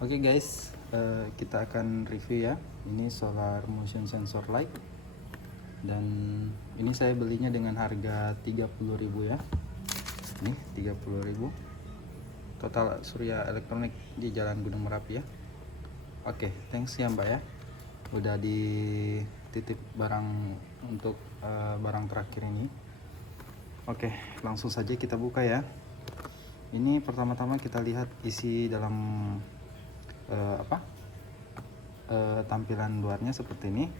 Oke guys, kita akan review ya. Ini solar motion sensor light, dan ini saya belinya dengan harga 30.000 ya. Ini 30.000. Total Surya Elektronik di Jalan Gunung Merapi ya. Oke, thanks ya Mbak ya. Udah dititip barang untuk barang terakhir ini. Oke, langsung saja kita buka ya. Ini pertama-tama kita lihat isi dalam tampilan luarnya seperti ini.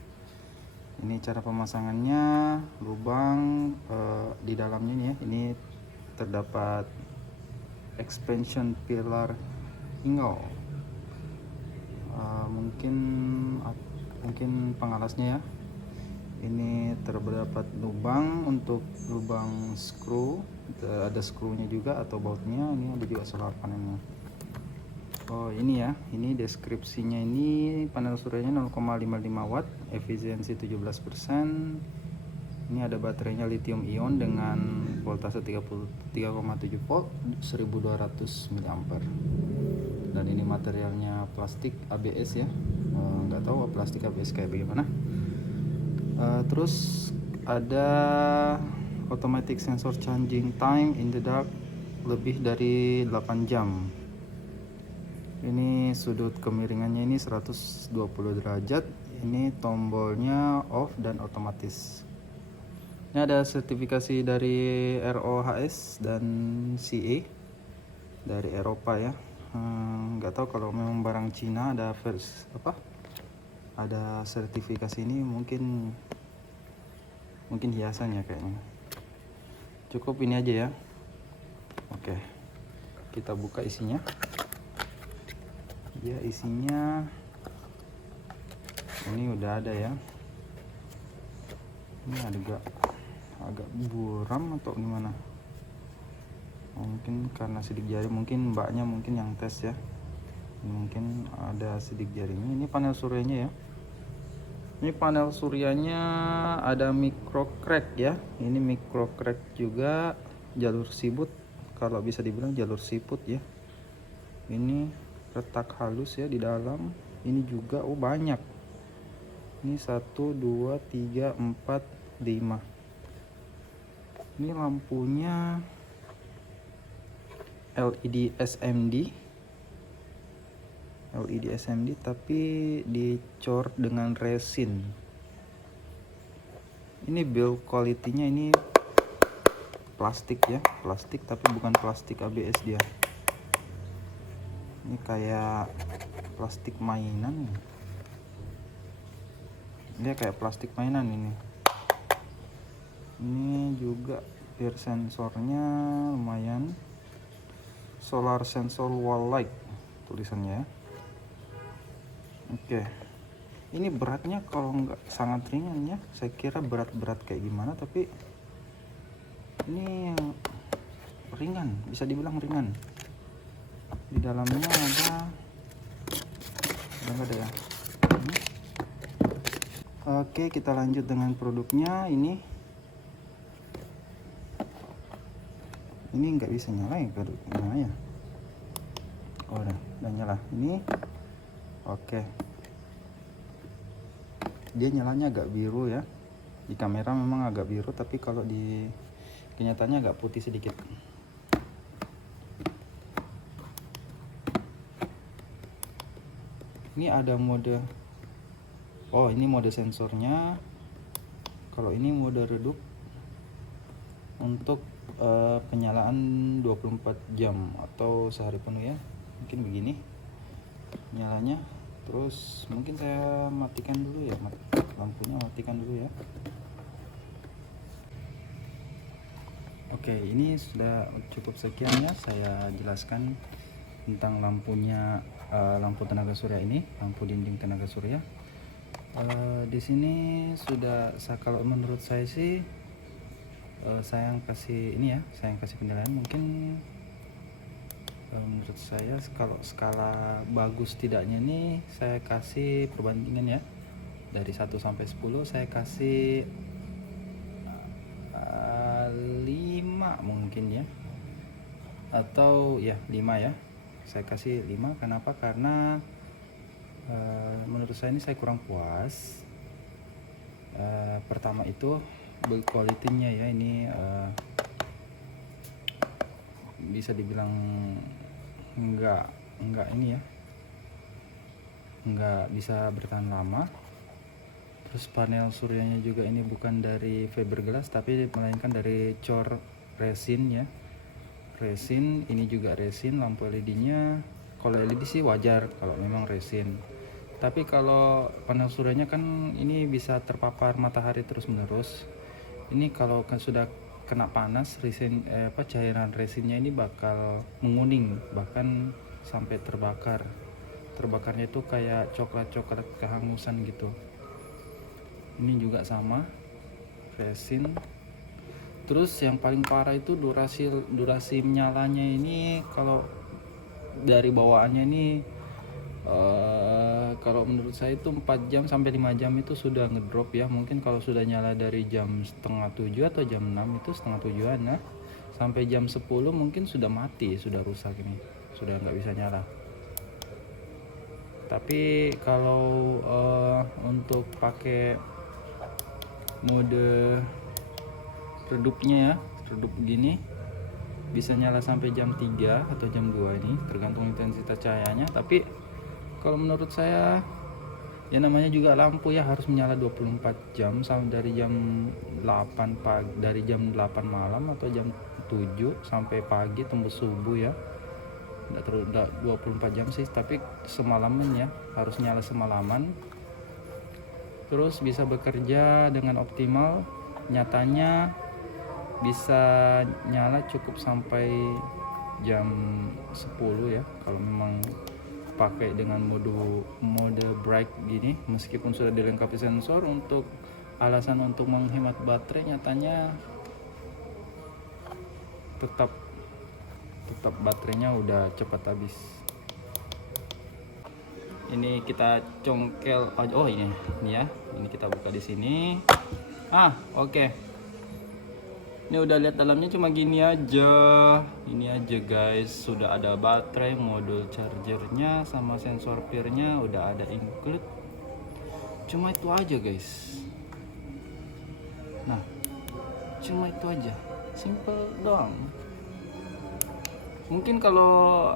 Ini cara pemasangannya, lubang di dalamnya nih ya. Ini terdapat expansion pillar hingle, mungkin pengalasnya ya. Ini terdapat lubang untuk lubang screw, ada screwnya juga atau bautnya. Ini ada juga solar panelnya. Oh ini ya, ini deskripsinya. Ini panel suryanya 0,55 watt, efisiensi 17%. Ini ada baterainya lithium ion dengan voltase 3,7 volt, 1200 mAh. Dan ini materialnya plastik ABS ya. Nggak tahu plastik ABS kayak bagaimana. Terus ada automatic sensor charging time in the dark lebih dari 8 jam. Ini sudut kemiringannya ini 120 derajat. Ini tombolnya off dan otomatis. Ini ada sertifikasi dari RoHS dan CE dari Eropa ya. Nggak tahu kalau memang barang Cina ada ada sertifikasi ini, mungkin hiasannya kayaknya. Cukup ini aja ya. Oke, kita buka isinya. Ya, isinya ini udah ada ya. Ini agak buram atau gimana, mungkin karena sidik jari, mungkin mbaknya yang tes ya. Mungkin ada sidik jarinya. Ini panel suryanya ya. Ini panel suryanya ada micro crack ya. Ini micro crack juga, jalur siput, kalau bisa dibilang jalur siput ya. Ini retak halus ya di dalam. Ini juga banyak. Ini 1 2 3 4 5. Ini lampunya LED SMD tapi dicor dengan resin. Ini build quality-nya ini plastik ya, plastik tapi bukan plastik ABS dia. Ini kayak plastik mainan. Dia kayak plastik mainan ini. Ini juga rear sensornya lumayan. Solar sensor wall light tulisannya ya. Oke. Ini beratnya kalau nggak sangat ringan ya. Saya kira berat kayak gimana, tapi ini yang ringan, bisa dibilang ringan. Di dalamnya ada ya. Oke, kita lanjut dengan produknya. Ini nggak bisa nyala ya, gimana ya? Oh, udah nyala ini. Oke, dia nyalanya agak biru ya. Di kamera memang agak biru, tapi kalau di kenyataannya agak putih sedikit. Ini ada mode, ini mode sensornya. Kalau ini mode redup untuk penyalaan 24 jam atau sehari penuh ya. Mungkin begini nyalanya. Terus mungkin saya matikan dulu ya, lampunya matikan dulu ya. Oke, ini sudah cukup sekian ya saya jelaskan tentang lampunya, lampu tenaga surya ini, lampu dinding tenaga surya. Di sini sudah, kalau menurut saya sih, saya kasih penilaian. Mungkin menurut saya kalau skala bagus tidaknya ini saya kasih perbandingan ya, dari 1 sampai 10 saya kasih 5 mungkin ya, atau ya 5 ya. Saya kasih 5. Kenapa? Karena menurut saya ini saya kurang puas. Pertama itu build quality-nya ya, ini bisa dibilang enggak ini ya, enggak bisa bertahan lama. Terus panel suryanya juga ini bukan dari fiberglass tapi melainkan dari cor resin ya, resin. Ini juga resin. Lampu LED-nya, kalau LED sih wajar kalau memang resin, tapi kalau panel suryanya kan ini bisa terpapar matahari terus menerus. Ini kalau sudah kena panas, resin cairan resinnya ini bakal menguning, bahkan sampai terbakar. Terbakarnya itu kayak coklat kehangusan gitu. Ini juga sama, resin. Terus yang paling parah itu durasi menyalanya ini. Kalau dari bawaannya ini kalau menurut saya itu 4 jam sampai 5 jam itu sudah ngedrop ya. Mungkin kalau sudah nyala dari jam setengah 7 atau jam 6 itu setengah 7-an ya, sampai jam 10 mungkin sudah mati, sudah rusak ini, sudah nggak bisa nyala. Tapi kalau untuk pakai mode redupnya ya, redup begini, bisa nyala sampai jam 3 atau jam 2 ini, tergantung intensitas cahayanya. Tapi kalau menurut saya ya namanya juga lampu ya, harus menyala 24 jam sampai dari jam 8 pagi, dari jam 8 malam atau jam 7 sampai pagi tembus subuh ya. Enggak 24 jam sih, tapi semalaman ya, harus nyala semalaman. Terus bisa bekerja dengan optimal. Nyatanya bisa nyala cukup sampai jam 10 ya, kalau memang pakai dengan mode bright gini. Meskipun sudah dilengkapi sensor, untuk alasan untuk menghemat baterai, nyatanya tetap baterainya udah cepat habis. Ini kita congkel aja. Oh ini ya, ini kita buka di sini. Oke. Ini udah lihat dalamnya cuma gini aja. Ini aja guys, sudah ada baterai, modul chargernya sama sensor peer-nya udah ada include. Cuma itu aja guys. Nah, cuma itu aja, simple doang. Mungkin kalau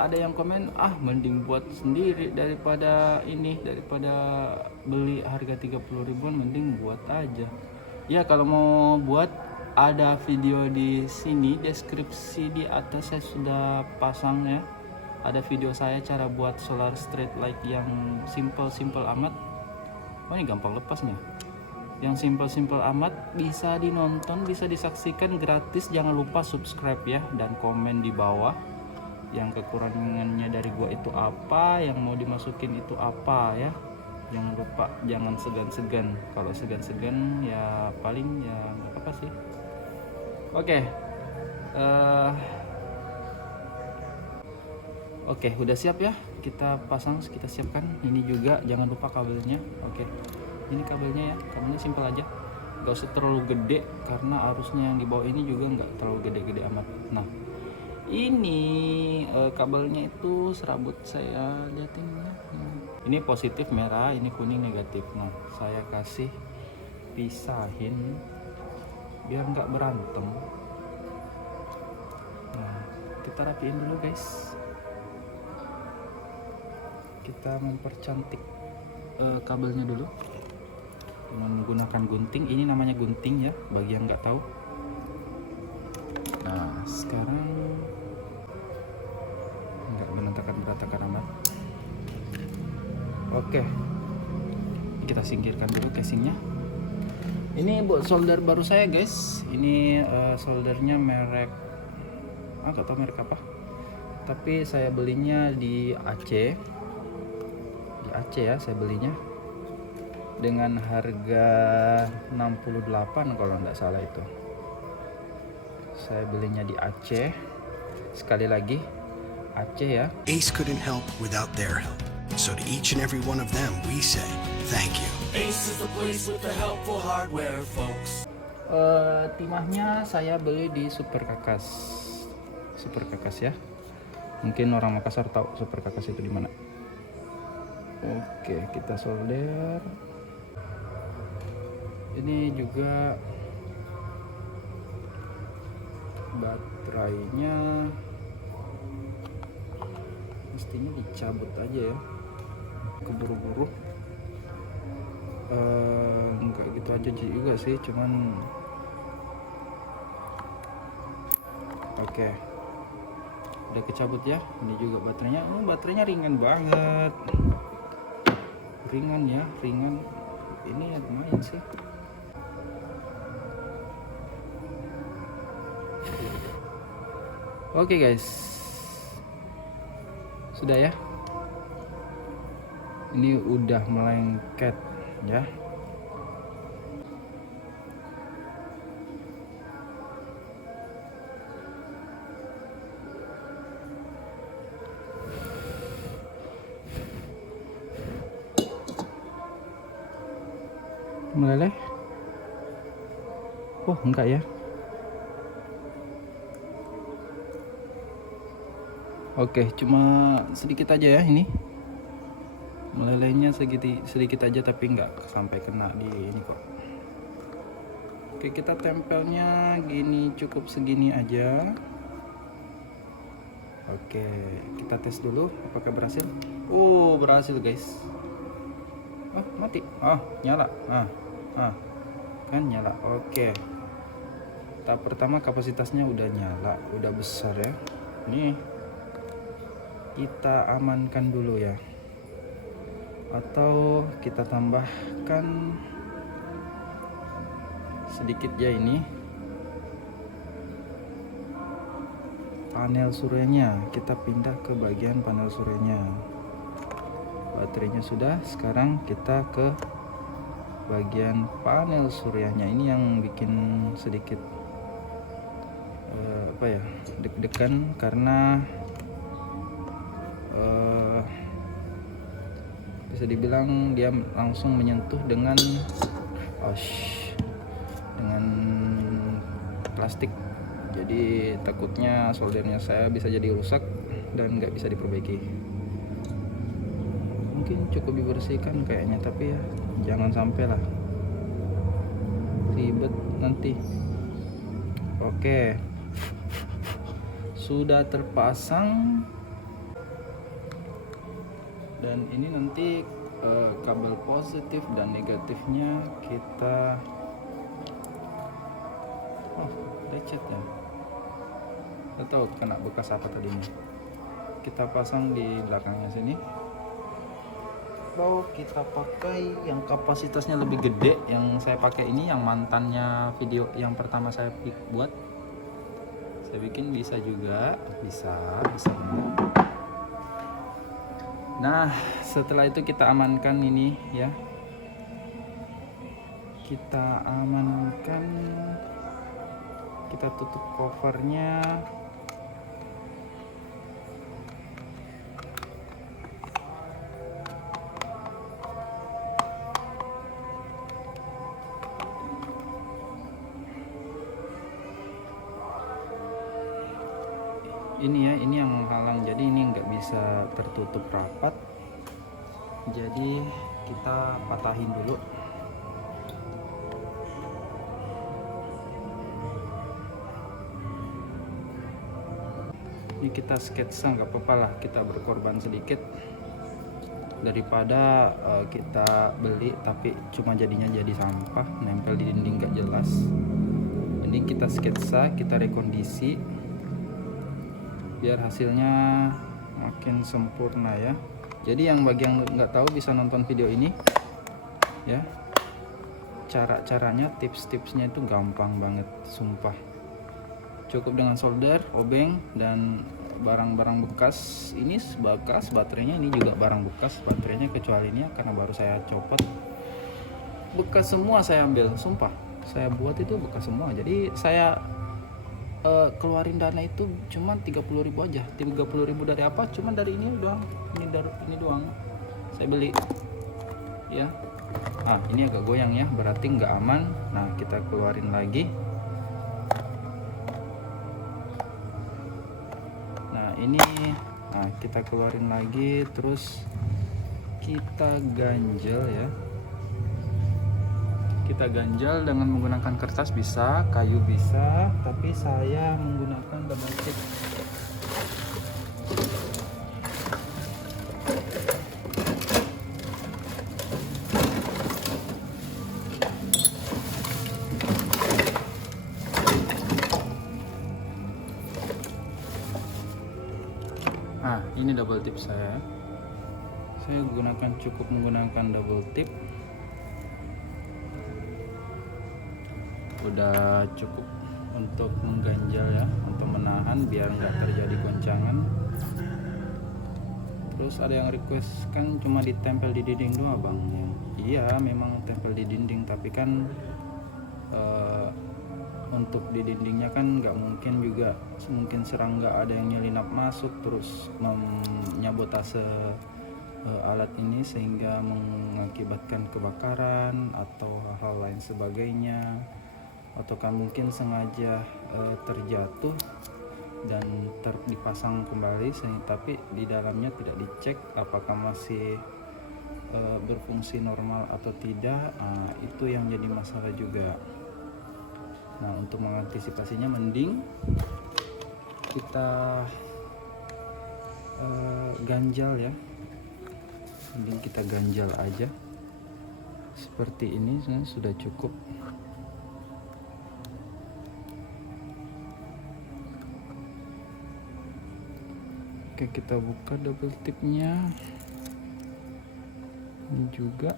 ada yang komen, mending buat sendiri daripada beli harga 30 ribuan, mending buat aja. Ya kalau mau buat, ada video di sini, deskripsi di atas saya sudah pasang ya. Ada video saya cara buat solar street light yang simple amat. Oh ini gampang lepasnya. Yang simple amat, bisa dinonton, bisa disaksikan gratis. Jangan lupa subscribe ya, dan komen di bawah yang kekurangannya dari gua itu apa, yang mau dimasukin itu apa ya. Jangan lupa, jangan segan-segan. Kalau segan-segan ya paling ya nggak apa-apa sih. Oke, udah siap ya, kita pasang, kita siapkan. Ini juga jangan lupa kabelnya. Oke, ini kabelnya ya, kabelnya simpel aja, gak usah terlalu gede karena arusnya yang di bawah ini juga nggak terlalu gede-gede amat. Nah ini kabelnya itu serabut, saya liatin ya. Ini positif merah, ini kuning negatif. Nah saya kasih pisahin biar nggak berantem. Nah kita rapiin dulu guys, kita mempercantik kabelnya dulu menggunakan gunting. Ini namanya gunting ya, bagi yang nggak tahu. Nah sekarang nggak berantakan amat. Oke, kita singkirkan dulu casingnya. Ini buat solder baru saya guys. Ini soldernya merek nggak tahu merek apa, tapi saya belinya di Aceh. Di Aceh ya saya belinya, dengan harga 68 kalau nggak salah itu. Saya belinya di Aceh. Sekali lagi Aceh ya. Ace couldn't help without their help. So to each and every one of them we say thank you. Ace is the place with the helpful hardware folks. Timahnya saya beli di Super Kakas ya. Mungkin orang Makassar tahu super kakas itu di mana. Oke, kita solder. Ini juga baterainya mestinya dicabut aja ya, keburu-buru. Enggak gitu aja juga sih, cuman oke, udah kecabut ya. Ini juga baterainya, baterainya ringan banget, ringan ya, ringan. Ini ya lumayan sih. Oke guys, sudah ya. Ini udah melengket ya. Meleleh? Oh enggak ya. Oke, cuma sedikit aja ya ini. Melelehnya sedikit aja, tapi nggak sampai kena di ini kok. Oke, kita tempelnya gini, cukup segini aja. Oke, kita tes dulu apakah berhasil. Oh, berhasil guys. Oh, mati. Oh, nyala. Kan nyala. Oke. Tahap pertama kapasitasnya udah nyala, udah besar ya. Nih, kita amankan dulu ya, atau kita tambahkan sedikit ya. Ini panel suryanya, kita pindah ke bagian panel suryanya. Baterainya sudah, sekarang kita ke bagian panel suryanya. Ini yang bikin sedikit deg-degan, karena bisa dibilang dia langsung menyentuh dengan plastik. Jadi takutnya soldernya saya bisa jadi rusak dan nggak bisa diperbaiki. Mungkin cukup dibersihkan kayaknya, tapi ya jangan sampai lah ribet nanti. Oke, sudah terpasang. Dan ini nanti kabel positif dan negatifnya kita lecet ya, atau kena bekas apa tadinya. Kita pasang di belakangnya sini. Atau kita pakai yang kapasitasnya lebih gede. Yang saya pakai ini yang mantannya video yang pertama saya buat. Saya bikin bisa juga, bisa enggak. Nah, setelah itu kita amankan ini ya. Kita amankan, kita tutup covernya. Ini ya, ini yang menghalang, jadi ini nggak bisa tertutup rapat. Jadi kita patahin dulu. Ini kita sketsa, nggak apa-apa lah, kita berkorban sedikit daripada kita beli tapi cuma jadinya jadi sampah, nempel di dinding nggak jelas. Ini kita sketsa, kita rekondisi biar hasilnya makin sempurna ya. Jadi yang bagi yang nggak tahu bisa nonton video ini ya. Caranya, tips-tipsnya itu gampang banget, sumpah. Cukup dengan solder, obeng, dan barang-barang bekas. Ini bekas baterainya, ini juga barang bekas baterainya, kecuali ini karena baru saya copot. Bekas semua saya ambil, sumpah. Saya buat itu bekas semua. Jadi saya keluarin dana itu cuma 30.000 aja. 30.000 dari apa? Cuma dari ini doang. Ini doang. Saya beli. Ya. Ini agak goyang ya, berarti nggak aman. Nah, kita keluarin lagi. Nah, ini Nah, kita keluarin lagi, terus kita ganjel ya. Kita ganjel dengan menggunakan kertas bisa, kayu bisa, tapi saya menggunakan double tip. Nah, ini double tip saya. Saya cukup menggunakan double tip. Udah cukup untuk mengganjal ya, untuk menahan biar nggak terjadi goncangan. Terus ada yang request kan cuma ditempel di dinding doang bang ya. Iya memang tempel di dinding, tapi kan untuk di dindingnya kan nggak mungkin juga, mungkin serangga ada yang nyelinap masuk terus menyabotase alat ini sehingga mengakibatkan kebakaran atau hal-hal lain sebagainya, atau kan mungkin sengaja terjatuh dan dipasang kembali tapi di dalamnya tidak dicek apakah masih berfungsi normal atau tidak. Itu yang jadi masalah juga. Nah, untuk mengantisipasinya mending kita ganjal ya, mending kita ganjal aja seperti ini sudah cukup. Oke, kita buka double tipnya ini juga.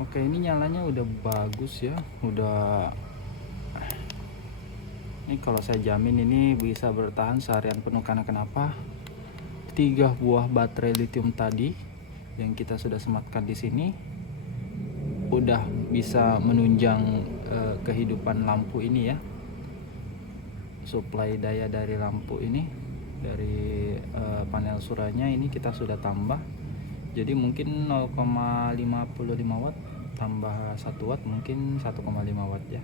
Oke, ini nyalanya udah bagus ya, ini kalau saya jamin ini bisa bertahan seharian penuh. Karena kenapa? 3 buah baterai lithium tadi yang kita sudah sematkan di sini udah bisa menunjang kehidupan lampu ini ya. Suplai daya dari lampu ini, dari panel suranya ini kita sudah tambah. Jadi mungkin 0,55 watt tambah 1 watt mungkin 1,5 watt ya.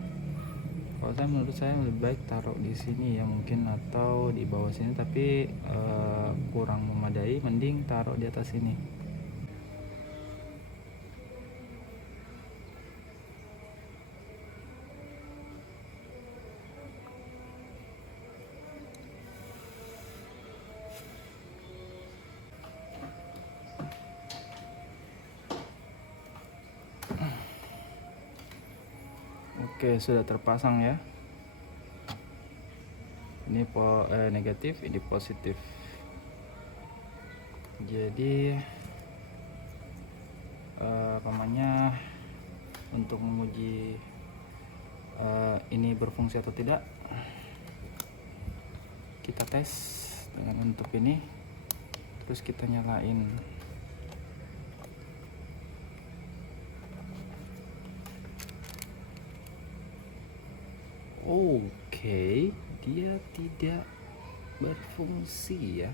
Kalau menurut saya lebih baik taruh di sini ya mungkin, atau di bawah sini, tapi kurang memadai, mending taruh di atas sini. Oke, sudah terpasang ya. Ini negatif, ini positif. Jadi untuk menguji ini berfungsi atau tidak, kita tes dengan untuk ini, terus kita nyalain. Oke, dia tidak berfungsi ya.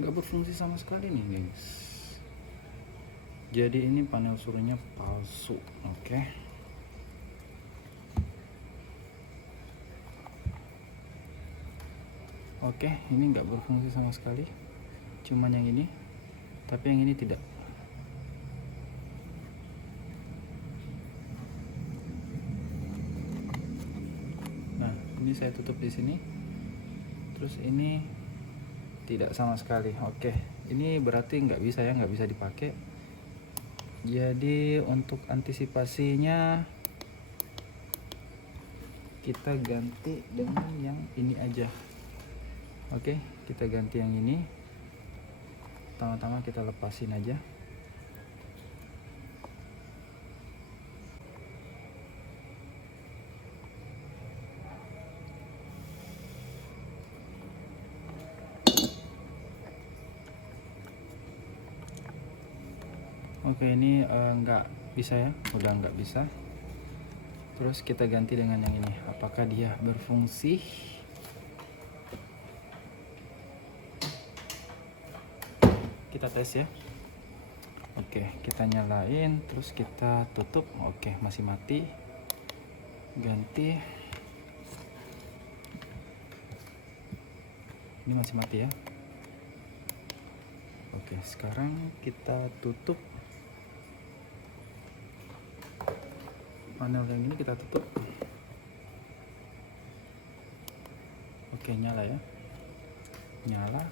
Nggak berfungsi sama sekali nih guys. Jadi ini panel surutnya palsu. Oke, ini nggak berfungsi sama sekali. Cuman yang ini, tapi yang ini tidak. Nah, ini saya tutup di sini. Terus ini tidak sama sekali. Oke, ini berarti nggak bisa ya, nggak bisa dipakai. Jadi untuk antisipasinya kita ganti dengan yang ini aja. Oke, kita ganti yang ini. Pertama-tama kita lepasin aja. Oke, ini nggak bisa ya, udah nggak bisa. Terus kita ganti dengan yang ini. Apakah dia berfungsi? kita tes ya. Oke, kita nyalain, terus kita tutup. Oke, masih mati. Ganti. Ini masih mati ya. Oke, sekarang kita tutup. Panel yang ini kita tutup. Oke, nyala ya. Nyala.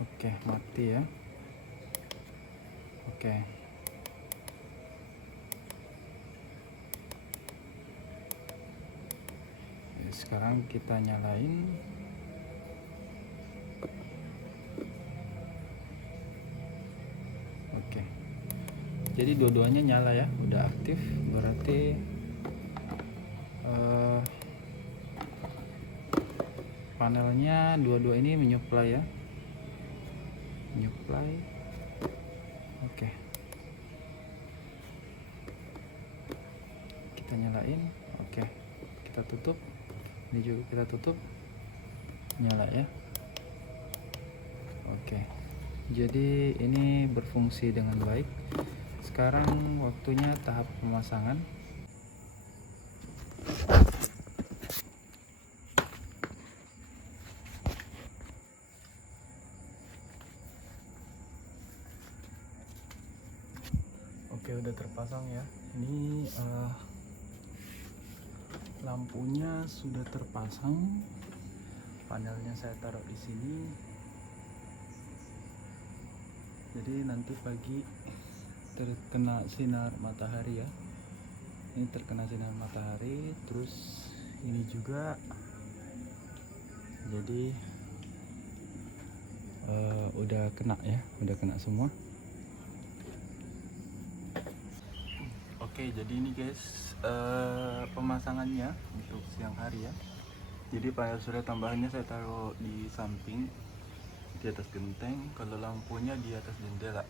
Oke, mati ya. Oke. Sekarang kita nyalain. Oke. Jadi dua-duanya nyala ya, udah aktif. Berarti panelnya dua-dua ini menyuplai ya. Menyuplai. Oke. Kita nyalain. Oke. Kita tutup. Ini juga kita tutup. Nyala ya. Oke. Jadi ini berfungsi dengan baik. Sekarang waktunya tahap pemasangan. Oke, udah terpasang ya. Ini lampunya sudah terpasang. Panelnya saya taruh di sini. Jadi nanti pagi terkena sinar matahari ya. Ini terkena sinar matahari, terus ini juga. Jadi udah kena ya, udah kena semua. Oke, jadi ini guys pemasangannya untuk siang hari ya. Jadi panel surya tambahannya saya taruh di samping, di atas genteng. Kalau lampunya di atas jendela,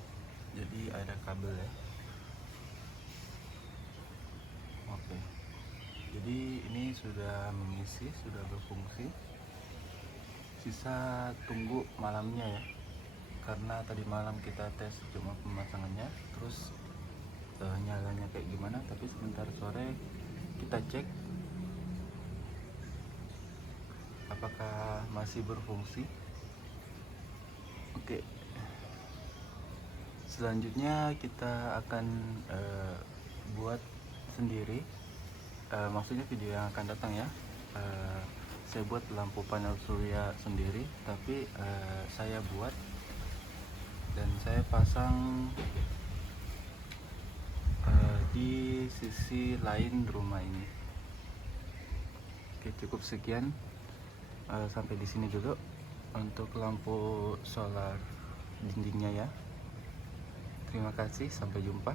jadi ada kabel ya. Oke, jadi ini sudah mengisi, sudah berfungsi. Sisa tunggu malamnya ya, karena tadi malam kita tes cuma pemasangannya, terus nyalanya kayak gimana. Tapi sebentar sore kita cek apakah masih berfungsi. Oke, selanjutnya kita akan buat sendiri, maksudnya video yang akan datang ya. Saya buat lampu panel surya sendiri, tapi saya buat dan saya pasang di sisi lain rumah ini. Oke, cukup sekian. Sampai di sini dulu untuk lampu solar dindingnya ya. Terima kasih, sampai jumpa.